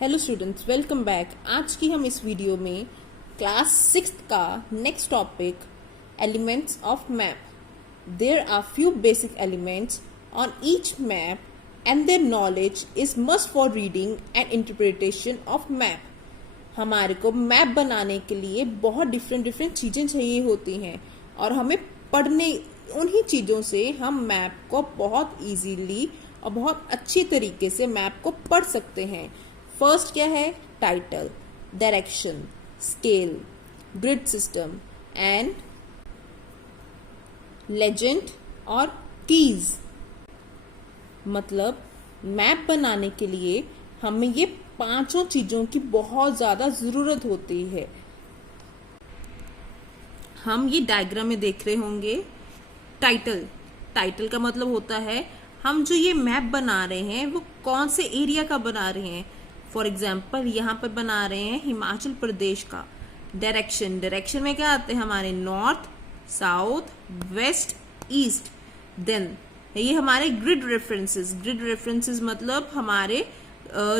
Hello students, welcome back. आज की हम इस वीडियो में क्लास 6 का next topic elements of map. There are few basic elements on each map and their knowledge is must for reading and interpretation of map. हमारे को map बनाने के लिए बहुत डिफरेंट चीज़ें चाहिए होती हैं और हमें पढ़ने उन्हीं चीज़ों से हम मैप को बहुत इजीली और बहुत अच्छी तरीके से मैप को पढ़ सकते हैं। फर्स्ट क्या है? Title, direction, scale, grid system and legend और कीज। मतलब मैप बनाने के लिए हमें ये पांचों चीजों की बहुत ज्यादा जरूरत होती है। हम ये डायग्राम में देख रहे होंगे टाइटल का मतलब होता है हम जो ये मैप बना रहे हैं वो कौन से एरिया का बना रहे हैं। फॉर एग्जाम्पल यहाँ पर बना रहे हैं हिमाचल प्रदेश का। डायरेक्शन में क्या आते हैं हमारे? North, south, west, east. Then ये हमारे ग्रिड रेफरेंसेस मतलब हमारे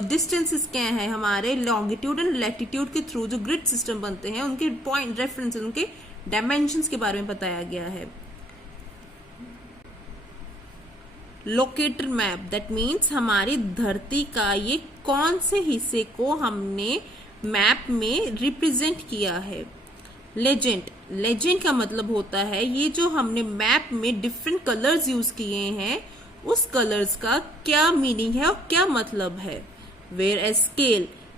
डिस्टेंसेस क्या है, हमारे लॉन्गिट्यूड एंड लैटिट्यूड के थ्रू जो ग्रिड सिस्टम बनते हैं उनके पॉइंट रेफरेंसेस, उनके डायमेंशंस के बारे में बताया गया है। लोकेटर मैप, दैट मीन्स हमारी धरती का ये कौन से हिस्से को हमने मैप में रिप्रेजेंट किया है। लेजेंड का मतलब होता है ये जो हमने मैप में डिफरेंट कलर्स यूज किए हैं उस कलर्स का क्या मीनिंग है और क्या मतलब है। वेयर एज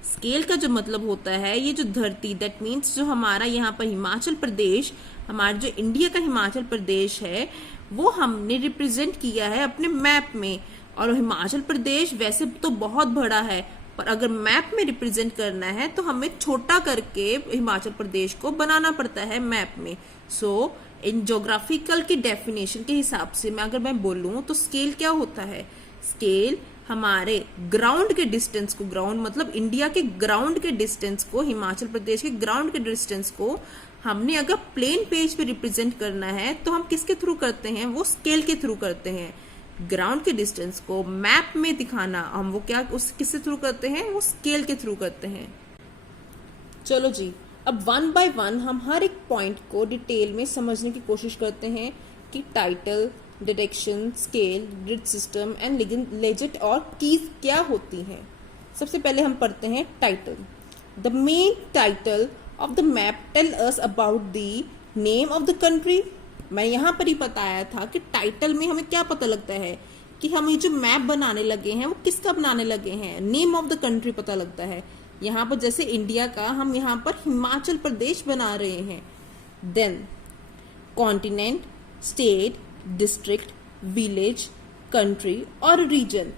स्केल का जो मतलब होता है ये जो धरती, दैट मीन्स जो हमारा यहाँ पर हिमाचल प्रदेश, हमारा जो इंडिया का हिमाचल प्रदेश है वो हमने रिप्रेजेंट किया है अपने मैप में। और हिमाचल प्रदेश वैसे तो बहुत बड़ा है पर अगर मैप में रिप्रेजेंट करना है तो हमें छोटा करके हिमाचल प्रदेश को बनाना पड़ता है मैप में। सो इन ज्योग्राफिकल की डेफिनेशन के हिसाब से मैं बोलूं तो स्केल क्या होता है? स्केल हमारे ग्राउंड के डिस्टेंस को, ग्राउंड मतलब इंडिया के ग्राउंड के डिस्टेंस को, हिमाचल प्रदेश के ग्राउंड के डिस्टेंस को हमने अगर प्लेन पेज पे रिप्रेजेंट करना है तो हम किसके थ्रू करते हैं? वो स्केल के थ्रू करते हैं। ग्राउंड के डिस्टेंस को मैप में दिखाना हम वो क्या उस किससे थ्रू करते हैं? वो स्केल के थ्रू करते हैं। चलो जी, अब वन बाय वन हम हर एक पॉइंट को डिटेल में समझने की कोशिश करते हैं कि title, direction, scale, grid system and legend और कीज क्या होती हैं। सबसे पहले हम पढ़ते हैं title. The main title of the map tell us about the name of the country। मैं यहाँ पर ही बताया था कि टाइटल में हमें क्या पता लगता है कि हम ये जो मैप बनाने लगे हैं वो किसका बनाने लगे हैं। नेम ऑफ द कंट्री पता लगता है। यहाँ पर जैसे इंडिया का हम यहाँ पर हिमाचल प्रदेश बना रहे हैं। Then continent, state, district, village, country और रीजन।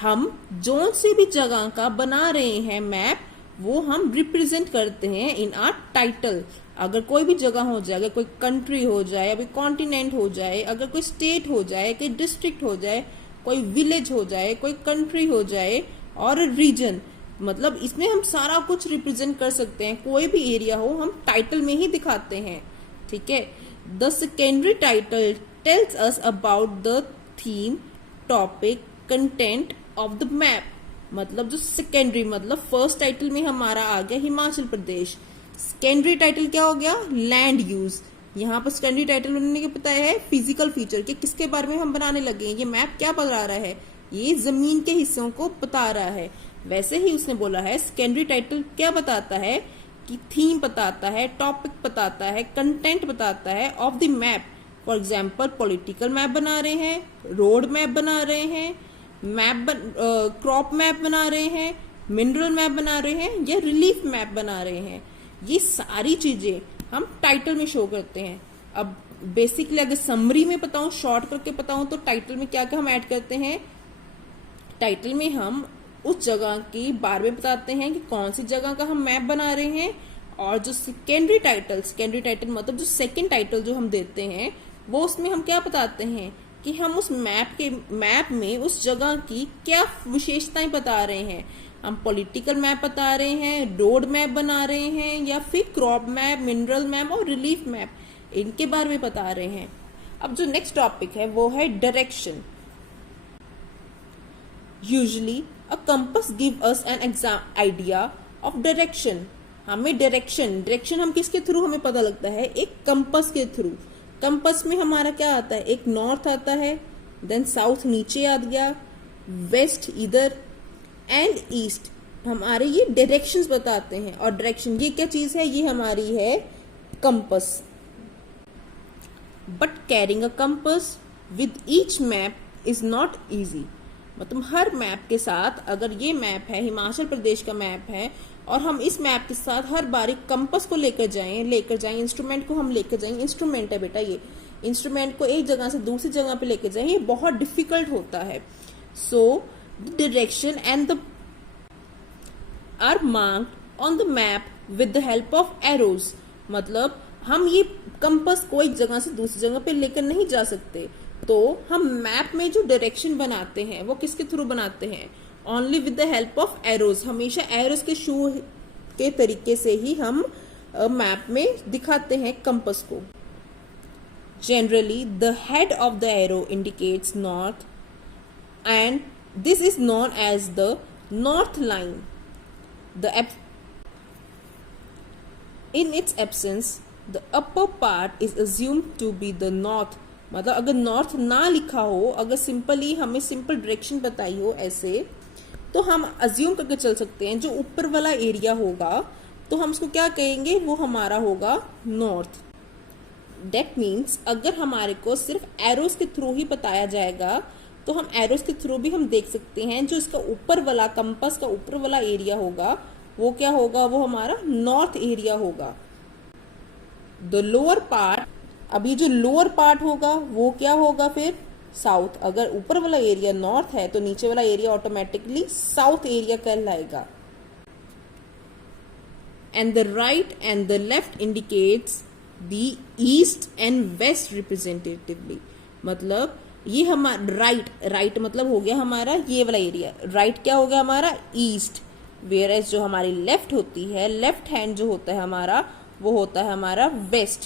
हम जोन से भी जगह का बना रहे हैं मैप वो हम रिप्रेजेंट करते हैं इन आर टाइटल। अगर कोई भी जगह हो जाए, अगर कोई कंट्री हो जाए, अभी कॉन्टिनेंट हो जाए, अगर कोई स्टेट हो जाए, कोई डिस्ट्रिक्ट हो जाए, कोई विलेज हो जाए, कोई कंट्री हो जाए और रीजन, मतलब इसमें हम सारा कुछ रिप्रेजेंट कर सकते हैं। कोई भी एरिया हो हम टाइटल में ही दिखाते हैं। ठीक है। The secondary title tells us about the theme, topic, content of the map. मतलब जो सेकेंडरी मतलब फर्स्ट टाइटल में हमारा आ गया हिमाचल प्रदेश। सेकेंडरी टाइटल क्या हो गया? Land use. यहाँ पर सेकेंडरी टाइटल उन्होंने बताया है फिजिकल फीचर के किसके बारे में हम बनाने लगे हैं। ये मैप क्या बता रहा है? ये जमीन के हिस्सों को बता रहा है। वैसे ही उसने बोला है सेकेंडरी टाइटल क्या बताता है कि थीम बताता है, टॉपिक बताता है, कंटेंट बताता है of the map. For example political map बना रहे हैं, रोड मैप बना रहे हैं, क्रॉप मैप बना रहे हैं, मिनरल मैप बना रहे हैं या रिलीफ मैप बना रहे हैं। ये सारी चीजें हम टाइटल में शो करते हैं। अब बेसिकली अगर समरी में बताऊं, शॉर्ट करके बताऊं तो टाइटल में क्या क्या हम ऐड करते हैं? टाइटल में हम उस जगह के बारे में बताते हैं कि कौन सी जगह का हम मैप बना रहे हैं। और जो सेकेंडरी टाइटल मतलब जो सेकेंड टाइटल जो हम देते हैं वो उसमें हम क्या बताते हैं कि हम उस मैप में उस जगह की क्या विशेषताएं बता रहे हैं। हम पॉलिटिकल मैप बता रहे हैं, रोड मैप बना रहे हैं या फिर क्रॉप मैप, मिनरल मैप और रिलीफ मैप, इनके बारे में बता रहे हैं। अब जो नेक्स्ट टॉपिक है वो है direction. Usually a compass give us an exam idea of direction. हमें डायरेक्शन हम किसके थ्रू हमें पता लगता है? एक कंपास के थ्रू। कंपास में हमारा क्या आता है? एक नॉर्थ आता है, देन साउथ नीचे आ गया, वेस्ट इधर एंड ईस्ट हमारे ये डायरेक्शंस बताते हैं। और डायरेक्शन ये क्या चीज है? ये हमारी है compass. But carrying a compass with each map is not easy. मतलब हर मैप के साथ, अगर ये मैप है हिमाचल प्रदेश का मैप है और हम इस मैप के साथ हर बार एक कंपास को लेकर जाएं इंस्ट्रूमेंट को हम लेकर जाएंगे, इंस्ट्रूमेंट है बेटा ये, इंस्ट्रूमेंट को एक जगह से दूसरी जगह पे लेकर जाएं, ये बहुत डिफिकल्ट होता है। So the direction and the are marked on the map with the help of arrows. मतलब हम ये कंपास को एक जगह से दूसरी जगह पे लेकर नहीं जा सकते, तो हम मैप में जो डायरेक्शन बनाते हैं वो किसके थ्रू बनाते हैं? Only with the help of arrows. हमेशा एरोज के शो के तरीके से ही हम मैप में दिखाते हैं कंपास को। Generally the head of the arrow indicates north and this is known as the north line. In its absence, the upper part is assumed to be the north। मतलब अगर नॉर्थ ना लिखा हो, अगर सिंपली हमें simple direction बताई हो ऐसे, तो हम अज्यूम करके चल सकते हैं जो ऊपर वाला एरिया होगा तो हम उसको क्या कहेंगे? वो हमारा होगा नॉर्थ। दैट मीन्स अगर हमारे को सिर्फ एरोस के थ्रू ही बताया जाएगा तो हम एरोस के थ्रू भी हम देख सकते हैं जो इसका ऊपर वाला कंपास का ऊपर वाला एरिया होगा वो क्या होगा? वो हमारा नॉर्थ एरिया होगा। द लोअर पार्ट, अभी जो लोअर पार्ट होगा वो क्या होगा फिर? साउथ। अगर ऊपर वाला एरिया नॉर्थ है तो नीचे वाला एरिया ऑटोमेटिकली साउथ एरिया कहलाएगा। And the right and the left indicates the east and west representatively. मतलब ये हमारा राइट मतलब हो गया हमारा ये वाला एरिया, राइट क्या हो गया हमारा? ईस्ट। वेयर एज जो हमारी लेफ्ट होती है, लेफ्ट हैंड जो होता है हमारा, वो होता है हमारा west.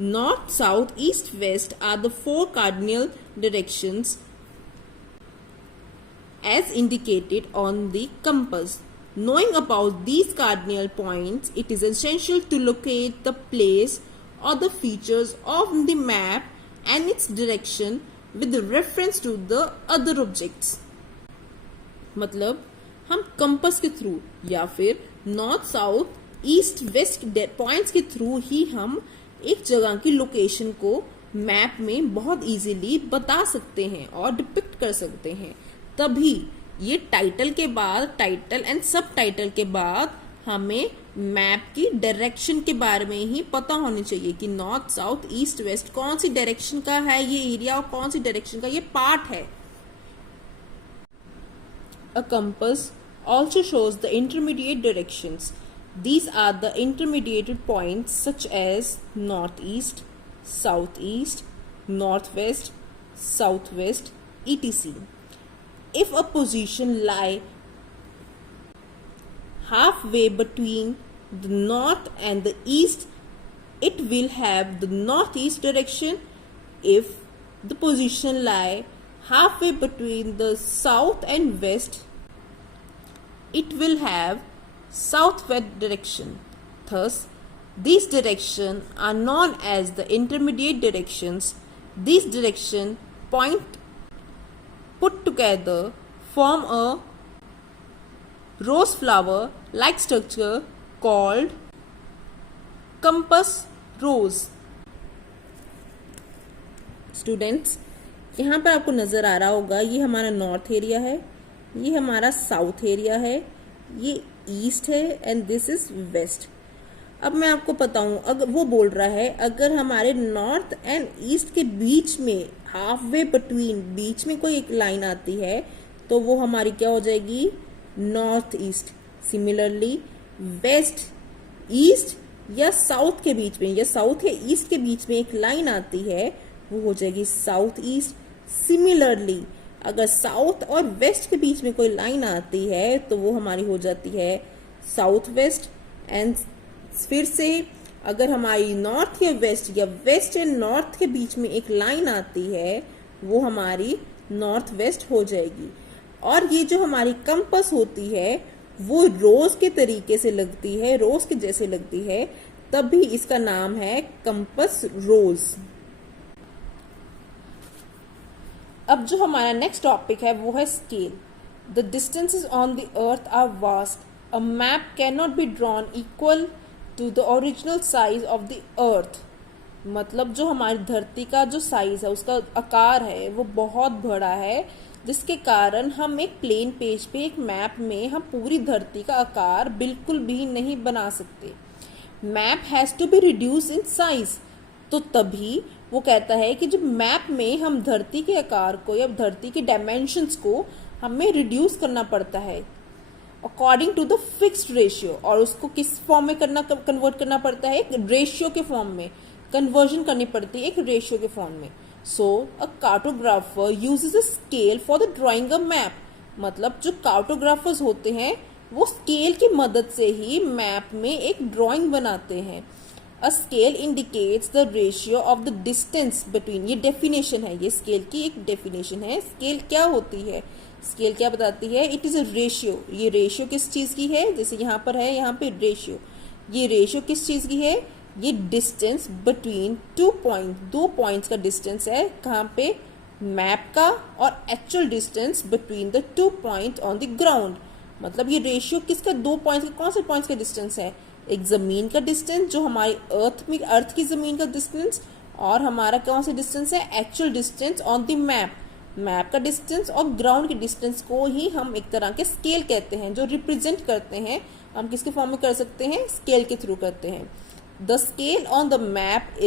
North, south, east, west are the 4 cardinal directions as indicated on the compass. Knowing about these cardinal points, it is essential to locate the place or the features of the map and its direction with reference to the other objects। मतलब हम compass के through या फिर north, south, east, west points के through ही हम एक जगह की लोकेशन को मैप में बहुत इजीली बता सकते हैं और डिपिक्ट कर सकते हैं। तभी ये टाइटल के बाद, टाइटल एंड सब टाइटल के बाद हमें मैप की डायरेक्शन के बारे में ही पता होनी चाहिए कि नॉर्थ, साउथ, ईस्ट, वेस्ट कौन सी डायरेक्शन का है ये एरिया और कौन सी डायरेक्शन का ये पार्ट है। A compass also shows the intermediate directions. These are the intermediate points such as northeast, southeast, northwest, southwest, etc. If a position lie halfway between the north and the east, it will have the northeast direction. If the position lie halfway between the south and west, it will have southwest direction. Thus, these directions are known as the intermediate directions. These direction point put together form a rose flower like structure called compass rose. Students, यहाँ पर आपको नजर आ रहा होगा ये हमारा north area है, ये हमारा साउथ एरिया है, ये ईस्ट है एंड दिस इज वेस्ट। अब मैं आपको बताऊं, अगर वो बोल रहा है अगर हमारे नॉर्थ एंड ईस्ट के बीच में हाफ वे बिटवीन बीच में कोई एक लाइन आती है तो वो हमारी क्या हो जाएगी? North east. Similarly west, east या साउथ के बीच में या साउथ या ईस्ट के बीच में एक लाइन आती है वो हो जाएगी साउथ ईस्ट। सिमिलरली अगर साउथ और वेस्ट के बीच में कोई लाइन आती है तो वो हमारी हो जाती है साउथ वेस्ट। एंड फिर से अगर हमारी नॉर्थ या वेस्ट एंड नॉर्थ के बीच में एक लाइन आती है वो हमारी नॉर्थ वेस्ट हो जाएगी। और ये जो हमारी कंपास होती है वो रोज के तरीके से लगती है, रोज के जैसे लगती है, तभी इसका नाम है कंपास रोज। अब जो हमारा नेक्स्ट टॉपिक है वो है scale. The distances on the earth are vast, a map can not be drawn equal to the original size of the earth. मतलब जो हमारी धरती का जो साइज है, उसका आकार है, वो बहुत बड़ा है, जिसके कारण हम एक प्लेन पेज पे, एक मैप में हम पूरी धरती का आकार बिल्कुल भी नहीं बना सकते। Map has to be reduce in size. तो तभी वो कहता है कि जो मैप में हम धरती के आकार को या धरती के डायमेंशंस को हमें रिड्यूस करना पड़ता है according to the fixed ratio. और उसको किस फॉर्म में कन्वर्ट करना पड़ता है? एक रेशियो के फॉर्म में कन्वर्जन करनी पड़ती है, एक रेशियो के फॉर्म में। So a cartographer uses a scale for the drawing a map. मतलब जो कार्टोग्राफर्स होते हैं वो स्केल की मदद से ही मैप में एक ड्राइंग बनाते हैं। A scale indicates the ratio of the distance between. ये डेफिनेशन है, ये स्केल की एक डेफिनेशन है। स्केल क्या होती है? स्केल क्या बताती है? It is a ratio. ये रेशियो किस चीज की है? जैसे यहाँ पर है, यहाँ पे रेशियो, ये रेशियो किस चीज की है? ये डिस्टेंस बिटवीन टू पॉइंट, दो पॉइंट्स का डिस्टेंस है। कहाँ पे? मैप का, और actual distance between the two point on the ground. मतलब ये रेशियो किसका? दो पॉइंट्स का। कौन से पॉइंट्स का डिस्टेंस है? एक जमीन का डिस्टेंस, जो हमारी अर्थ की जमीन का डिस्टेंस, और हमारा कौन सा डिस्टेंस है? Actual distance on the map. Map का डिस्टेंस और ग्राउंड के डिस्टेंस को ही हम एक तरह के स्केल कहते हैं, जो रिप्रेजेंट करते हैं। हम किसके फॉर्म में कर सकते हैं? स्केल के थ्रू करते हैं। The scale on the map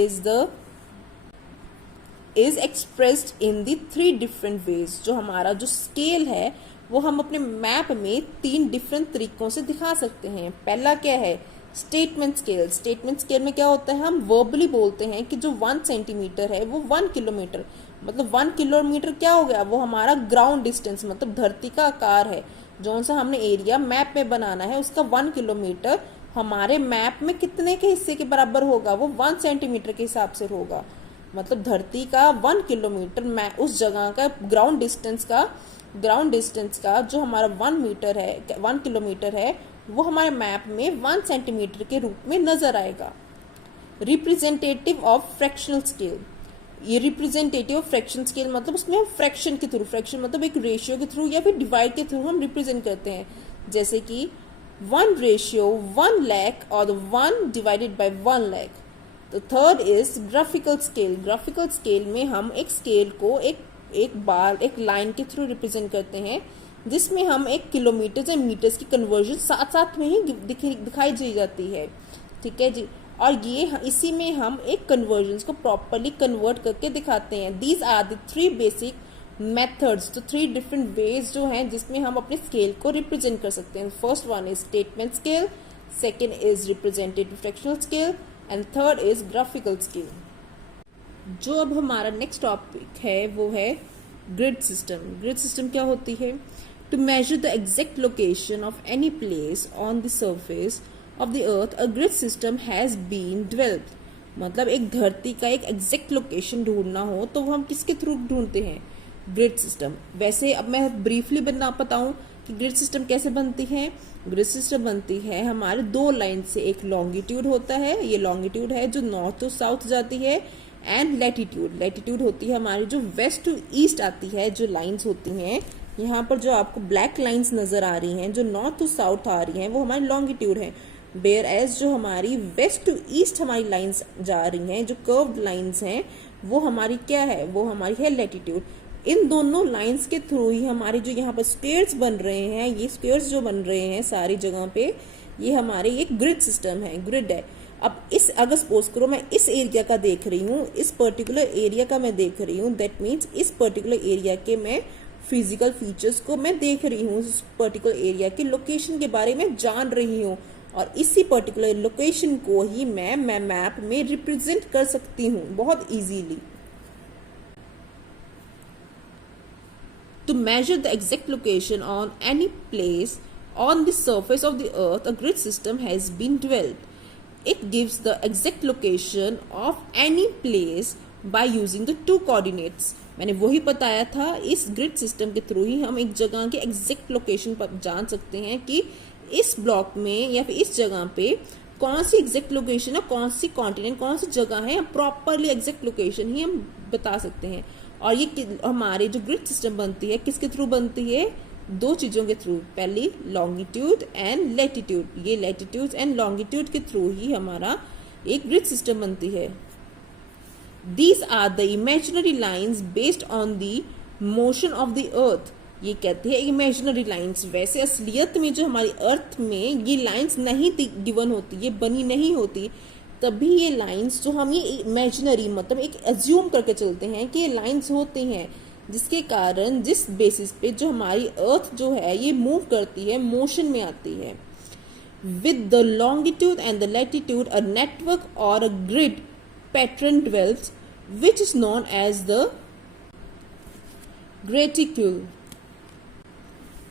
is expressed in the 3 different ways. जो हमारा जो स्केल है वो हम अपने मैप में 3 डिफरेंट तरीकों से दिखा सकते हैं। पहला क्या है? Statement scale. स्टेटमेंट स्केल में क्या होता है? हम वर्बली बोलते हैं कि जो 1 सेंटीमीटर है वो 1 किलोमीटर, मतलब 1 किलोमीटर क्या हो गया? वो हमारा ग्राउंड डिस्टेंस, मतलब धरती का आकार है। जो सा हमने एरिया मैप में बनाना है उसका 1 किलोमीटर हमारे मैप में कितने के हिस्से के बराबर होगा? वो 1 सेंटीमीटर के हिसाब से होगा। मतलब धरती का 1 किलोमीटर उस जगह का ग्राउंड डिस्टेंस का जो हमारा 1 किलोमीटर है वो हमारे मैप में 1 सेंटीमीटर के रूप में नजर आएगा। Representative of fractional scale. ये रिप्रेजेंटेटिव ऑफ फ्रैक्शन स्केल मतलब उसमें हम फ्रैक्शन के थ्रू, फ्रैक्शन मतलब एक रेशियो के थ्रू या फिर डिवाइड के थ्रू हम रिप्रेजेंट करते हैं। जैसे कि 1:1 lakh और 1 divided by 1 lakh। तो third is graphical scale. Graphical scale में हम एक स्केल को एक लाइन के थ्रू रिप्रेजेंट करते हैं, जिसमें हम एक किलोमीटर या मीटर्स की कन्वर्जन साथ साथ में ही दिखाई दी जाती है। ठीक है जी। और ये इसी में हम एक कन्वर्जन को प्रॉपरली कन्वर्ट करके दिखाते हैं। These are the 3 basic methods, तो 3 डिफरेंट वेज जो हैं जिसमें हम अपने स्केल को रिप्रेजेंट कर सकते हैं। First one is statement scale, second is representative fractional scale, and third is graphical scale. जो अब हमारा नेक्स्ट टॉपिक है वो है ग्रिड सिस्टम। ग्रिड सिस्टम क्या होती है? To measure the exact location of any place on the surface of the earth a grid system has been developed. मतलब एक धरती का एक एग्जैक्ट लोकेशन ढूंढना हो तो वो हम किसके थ्रू ढूंढते हैं? Grid system. वैसे अब मैं ब्रीफली बताऊं कि ग्रिड सिस्टम कैसे बनती है। ग्रिड सिस्टम बनती है हमारे 2 लाइन से। एक लॉन्गिट्यूड होता है, ये लॉन्गिट्यूड है जो नॉर्थ टू साउथ जाती है, एंड लैटिट्यूड। लैटिट्यूड होती है हमारी जो वेस्ट टू ईस्ट आती है, जो लाइंस होती हैं। यहाँ पर जो आपको ब्लैक लाइंस नजर आ रही हैं जो नॉर्थ टू साउथ आ रही हैं वो हमारी लॉन्गिट्यूड है। वेयर एज जो हमारी वेस्ट टू ईस्ट हमारी लाइंस जा रही हैं, जो कर्व्ड लाइंस हैं, वो हमारी क्या है? वो हमारी है लैटिट्यूड। इन दोनों लाइंस के थ्रू ही हमारे जो यहाँ पर स्क्वेयर्स बन रहे हैं, ये स्क्वेयर्स जो बन रहे हैं सारी जगह पे, ये हमारे एक ग्रिड सिस्टम है, ग्रिड है। अब अगर सपोज करो मैं इस एरिया का देख रही हूँ, इस पर्टिकुलर एरिया का मैं देख रही हूँ, दैट मीन्स इस पर्टिकुलर एरिया के मैं फिजिकल फीचर्स को मैं देख रही हूँ, इस पर्टिकुलर एरिया की लोकेशन के बारे में जान रही हूँ, और इसी पर्टिकुलर लोकेशन को ही मैं मैप में रिप्रेजेंट कर सकती हूँ बहुत easily. To measure the exact location on any place on the surface of the earth, a grid system has been developed. It gives the exact location of any place by using the 2 coordinates. मैंने वही बताया था, इस grid system के through ही हम एक जगह के एग्जैक्ट लोकेशन पर जान सकते हैं कि इस ब्लॉक में या फिर इस जगह पे कौन सी एग्जैक्ट लोकेशन है, कौन सी कॉन्टिनेंट, कौन सी जगह है, प्रॉपरली एग्जैक्ट लोकेशन ही हम बता सकते हैं। और ये हमारी जो ग्रिड सिस्टम बनती है किसके थ्रू बनती है? दो चीज़ों के थ्रू। पहली लॉन्गिट्यूड एंड लैटिट्यूड, ये लैटिट्यूड एंड लॉन्गिट्यूड के थ्रू ही हमारा एक ग्रिड सिस्टम बनती है। These are the imaginary lines based on the motion of the earth। ये कहते हैं इमेजिनरी लाइंस। वैसे असलियत में जो हमारी अर्थ में ये लाइंस नहीं गिवन होती, ये बनी नहीं होती, तभी ये लाइंस जो हम ये इमेजिनरी मतलब एक एज्यूम करके चलते हैं कि ये लाइंस होती हैं, जिसके कारण जिस बेसिस पे जो हमारी अर्थ जो है ये मूव करती है, मोशन में आती है। With the longitude and the latitude, a network or a grid pattern dwells, which is known as the graticule।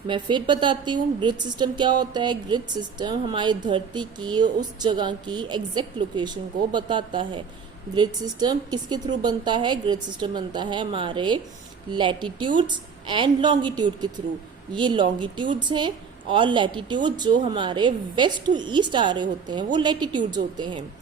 मैं फिर बताती हूँ ग्रिड सिस्टम क्या होता है। ग्रिड सिस्टम हमारी धरती की उस जगह की एग्जैक्ट लोकेशन को बताता है। ग्रिड सिस्टम किसके थ्रू बनता है? ग्रिड सिस्टम बनता है हमारे लैटिट्यूड्स एंड लॉन्गिट्यूड के थ्रू। ये लॉन्गिट्यूड्स हैं और लैटिट्यूड जो हमारे वेस्ट टू ईस्ट आ रहे होते हैं वो लैटिट्यूड्स होते हैं।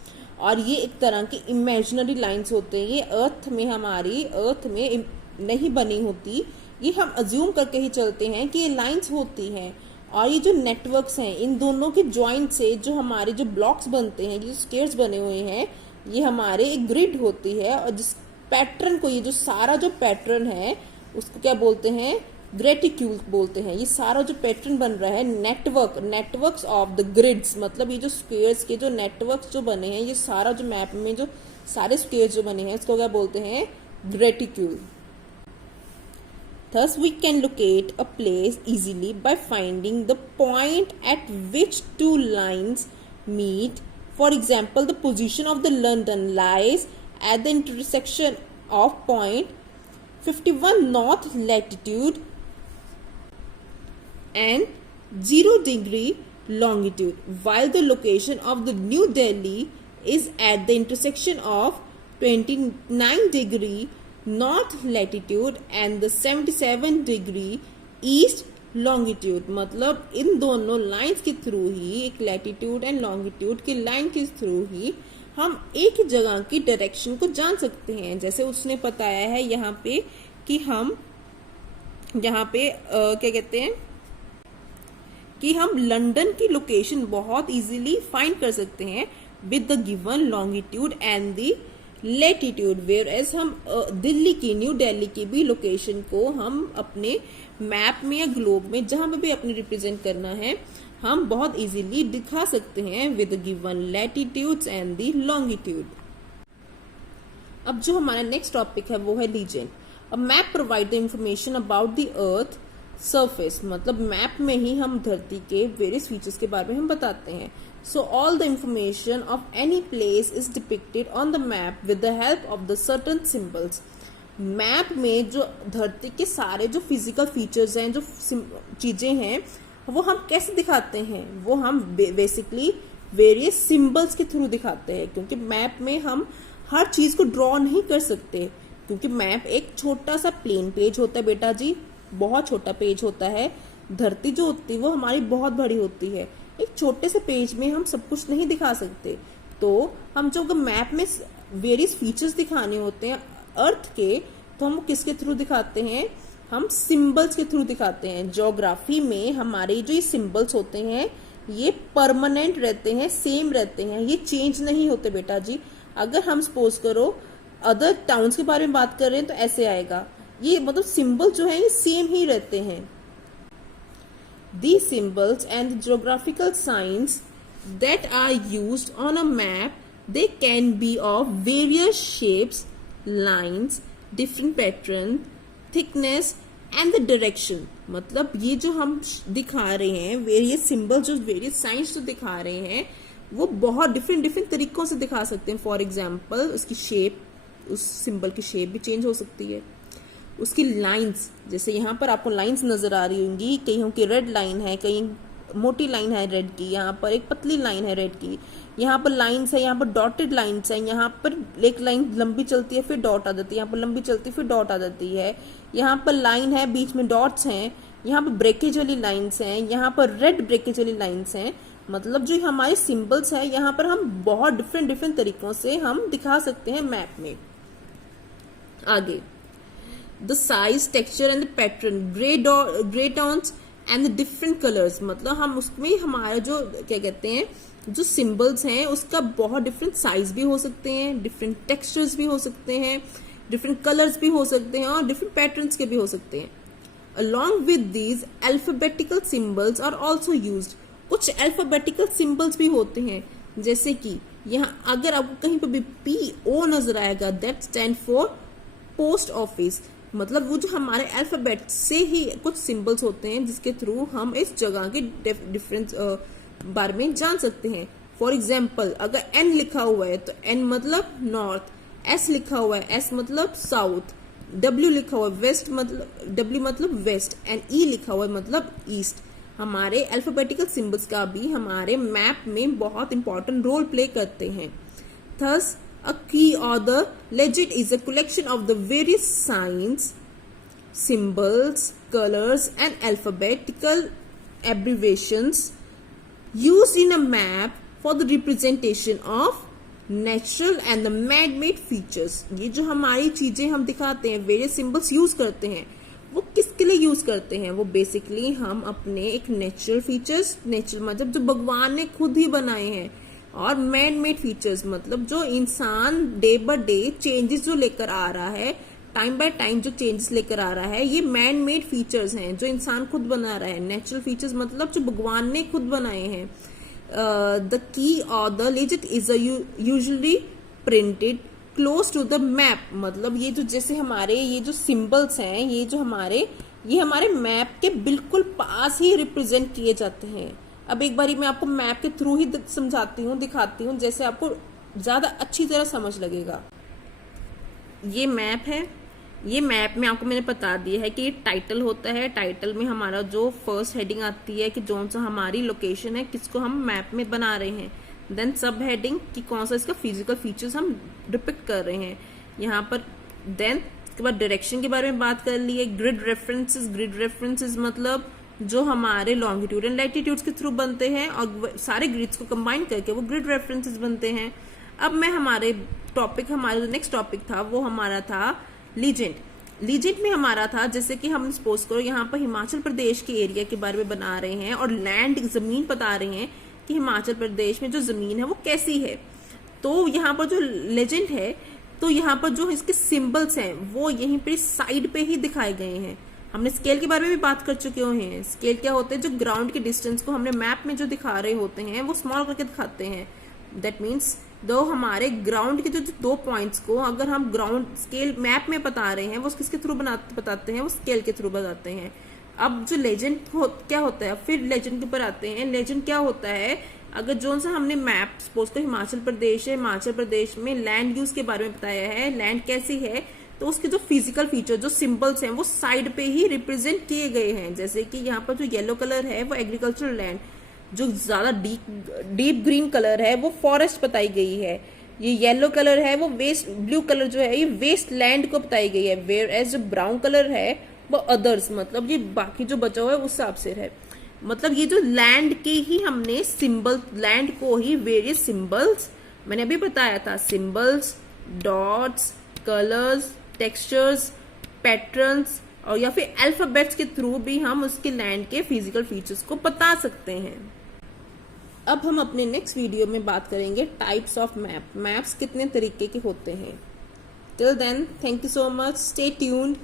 और ये एक तरह की इमेजिनरी लाइंस होते हैं। ये अर्थ में हमारी अर्थ में नहीं बनी होती, ये हम अज्यूम करके ही चलते हैं कि ये लाइंस होती हैं। और ये जो नेटवर्क्स हैं इन दोनों के जॉइंट से जो हमारे जो ब्लॉक्स बनते हैं, जो स्टेयर्स बने हुए हैं, ये हमारे एक ग्रिड होती है। और जिस पैटर्न को, ये जो सारा जो पैटर्न है उसको क्या बोलते हैं? ग्रेटिक्यूल बोलते हैं। ये सारा जो पैटर्न बन रहा है नेटवर्क्स ऑफ द ग्रिड्स, मतलब ये जो स्क्वेयर्स के जो नेटवर्क्स जो बने हैं, ये सारा जो मैप में जो सारे स्क्वेयर्स जो बने हैं इसको क्या बोलते हैं? Graticule. Thus we can locate a place easily by finding the point at which two lines meet. For example, the position of the London lies at the intersection of point 51 north latitude and 0 degree longitude, while the location of the New Delhi is at the intersection of 29 degree north latitude and the 77 degree east longitude। मतलब इन दोनों lines के through ही, एक latitude and longitude की line के through ही हम एक ही जगह की डायरेक्शन को जान सकते हैं। जैसे उसने बताया है यहाँ पे कि हम यहाँ पे क्या कहते हैं कि हम लंदन की लोकेशन बहुत इजीली फाइंड कर सकते हैं with the given longitude and the latitude, whereas हम दिल्ली की, न्यू दिल्ली की भी लोकेशन को हम अपने मैप में या ग्लोब में जहां पे भी अपने रिप्रेजेंट करना है हम बहुत इजीली दिखा सकते हैं with given latitudes and the longitude. अब जो हमारा नेक्स्ट टॉपिक है वो है legend. A map provide the information about the earth surface, मतलब मैप में ही हम धरती के वेरियस फीचर्स के बारे में हम बताते हैं। So all the information of any place is depicted on the map with the help of the certain symbols। Map में जो धरती के सारे जो फिजिकल फीचर्स हैं, जो चीजें हैं, वो हम कैसे दिखाते हैं? वो हम बेसिकली वेरियस सिंबल्स के थ्रू दिखाते हैं, क्योंकि मैप में हम हर चीज को ड्रॉ नहीं कर सकते, क्योंकि मैप एक छोटा सा प्लेन पेज होता है बेटा जी, बहुत छोटा पेज होता है। धरती जो होती है वो हमारी बहुत बड़ी होती है, एक छोटे से पेज में हम सब कुछ नहीं दिखा सकते। तो हम जो मैप में वेरियस फीचर्स दिखाने होते हैं अर्थ के, तो हम किसके थ्रू दिखाते हैं? हम सिंबल्स के थ्रू दिखाते हैं। ज्योग्राफी में हमारे जो ये सिंबल्स होते हैं ये परमानेंट रहते हैं, सेम रहते हैं, ये चेंज नहीं होते बेटा जी। अगर हम सपोज करो अदर टाउन्स के बारे में बात कर रहे हैं तो ऐसे आएगा, ये मतलब सिंबल जो है ये सेम ही रहते हैं। These symbols and the geographical signs that are used on a map, they can be of various shapes, lines, different pattern, thickness and the direction। मतलब ये जो हम दिखा रहे हैं वेरियस सिंबल, जो वेरियस साइंस जो दिखा रहे हैं वो बहुत डिफरेंट तरीकों से दिखा सकते हैं। फॉर एग्जाम्पल उसकी शेप, उस सिंबल की शेप भी चेंज हो सकती है। उसकी लाइंस, जैसे यहाँ पर आपको लाइंस नजर आ रही होंगी, कहीं की रेड लाइन है, कहीं मोटी लाइन है रेड की, यहाँ पर एक पतली लाइन है रेड की, यहाँ पर लाइन्स है, यहाँ पर डॉटेड लाइन्स है, यहाँ पर एक लाइन लंबी चलती है फिर डॉट आ जाती है, यहाँ पर लंबी चलती है फिर डॉट आ जाती है, यहाँ पर लाइन है बीच में डॉट्स हैं, यहाँ पर ब्रेकेज वाली लाइन्स हैं, यहाँ पर रेड ब्रेकेज वाली लाइन्स हैं। मतलब जो हमारे सिंबल्स है यहाँ पर हम बहुत डिफरेंट तरीकों से हम दिखा सकते हैं मैप में। आगे the size, texture and the pattern, grey tones and the different colours, मतलब हम उसमें हमारा जो क्या कहते हैं जो सिंबल्स हैं उसका बहुत डिफरेंट साइज भी हो सकते हैं, डिफरेंट टेक्सचर्स भी हो सकते हैं, डिफरेंट कलर्स भी हो सकते हैं और डिफरेंट पैटर्न्स के भी हो सकते हैं। Along with these alphabetical symbols are also used, कुछ अल्फाबेटिकल सिंबल्स भी होते हैं, जैसे कि यहाँ अगर आपको कहीं पर भी PO नजर आएगा, that stand for post office, मतलब वो जो हमारे अल्फाबेट से ही कुछ सिंबल्स होते हैं जिसके थ्रू हम इस जगह के डिफरेंस बारे में जान सकते हैं। फॉर एग्जाम्पल अगर N लिखा हुआ है तो N मतलब नॉर्थ, S लिखा हुआ है S मतलब साउथ, W लिखा हुआ है वेस्ट मतलब W मतलब वेस्ट एंड E लिखा हुआ है मतलब ईस्ट। हमारे अल्फाबेटिकल सिंबल्स का भी हमारे मैप में बहुत इंपॉर्टेंट रोल प्ले करते हैं। Thus a key or the legend is a collection of the various signs, symbols, colors and alphabetical abbreviations used in a map for the representation of natural and the man-made features। ये जो हमारी चीजें हम दिखाते हैं, various symbols use करते हैं, वो किसके लिए यूज करते हैं? वो बेसिकली हम अपने एक नेचुरल फीचर्स, नेचुरल मतलब जो भगवान ने खुद ही बनाए हैं, और मैन मेड फीचर्स मतलब जो इंसान डे बाय डे चेंजेस जो लेकर आ रहा है, टाइम बाय टाइम जो चेंजेस लेकर आ रहा है, ये मैन मेड फीचर्स हैं जो इंसान खुद बना रहा है। नेचुरल फीचर्स मतलब जो भगवान ने खुद बनाए हैं। द की और the legend is usually printed close to the map, मतलब ये जो जैसे हमारे ये जो सिंबल्स हैं ये हमारे मैप के बिल्कुल पास ही रिप्रेजेंट किए जाते हैं। अब एक बारी मैं आपको मैप के थ्रू ही समझाती हूँ, दिखाती हूँ, जैसे आपको ज्यादा अच्छी तरह समझ लगेगा। ये मैप है, ये मैप में आपको मैंने बता दिया है कि ये टाइटल होता है। टाइटल में हमारा जो फर्स्ट हेडिंग आती है कि कौन सा हमारी लोकेशन है, किसको हम मैप में बना रहे हैं। देन सब हेडिंग कि कौन सा इसका फिजिकल फीचर्स हम डिपिक्ट कर रहे हैं यहाँ पर। देन इसके बाद डायरेक्शन के बारे में बात कर ली है। ग्रिड रेफरेंसेस मतलब जो हमारे लॉन्गिट्यूड एंड लैटिट्यूड्स के थ्रू बनते हैं और सारे ग्रिड्स को कंबाइन करके वो ग्रिड रेफरेंसेस बनते हैं। अब मैं हमारा जो नेक्स्ट टॉपिक था वो हमारा था लीजेंड में हमारा था, जैसे कि हम सपोज करो यहाँ पर हिमाचल प्रदेश के एरिया के बारे में बना रहे हैं और लैंड जमीन बता रहे हैं कि हिमाचल प्रदेश में जो जमीन है वो कैसी है। तो यहाँ पर जो लेजेंड है तो यहाँ पर जो इसके सिंबल्स हैं वो यहीं पर साइड पे ही दिखाए गए हैं। हमने स्केल के बारे में भी बात कर चुके हैं। स्केल क्या होते हैं? जो ग्राउंड के डिस्टेंस को हमने मैप में जो दिखा रहे होते हैं वो स्मॉल करके दिखाते हैं। दैट मीन्स दो हमारे ग्राउंड के जो 2 पॉइंट्स को अगर हम ग्राउंड स्केल मैप में बता रहे हैं वो किसके थ्रू बताते हैं? वो स्केल के थ्रू बताते हैं। अब जो लेजेंड क्या होता है, फिर लेजेंड के ऊपर आते हैं। लेजेंड क्या होता है? अगर जो सा हमने मैप सपोज तो हिमाचल प्रदेश है, हिमाचल प्रदेश में लैंड यूज के बारे में बताया है, लैंड कैसी है, तो उसके जो फिजिकल फीचर जो सिंबल्स हैं वो साइड पे ही रिप्रेजेंट किए गए हैं। जैसे कि यहाँ पर जो येलो कलर है वो एग्रीकल्चरल लैंड, जो ज्यादा डीप ग्रीन कलर है वो फॉरेस्ट बताई गई है, ये येलो कलर है वो वेस्ट, ब्लू कलर जो है ये वेस्ट लैंड को बताई गई है। वेयर एज जो ब्राउन कलर है वो अदर्स, मतलब ये बाकी जो बचा हुआ है उस हिसाब से है। मतलब ये जो लैंड के ही हमने सिंबल, लैंड को ही वेरियस सिंबल्स मैंने अभी बताया था, symbols, dots, colours, textures, patterns और या फिर अल्फाबेट्स के थ्रू भी हम उसके लैंड के फिजिकल फीचर्स को बता सकते हैं। अब हम अपने नेक्स्ट वीडियो में बात करेंगे टाइप्स ऑफ मैप्स कितने तरीके के होते हैं। Till then, thank you so much, stay tuned.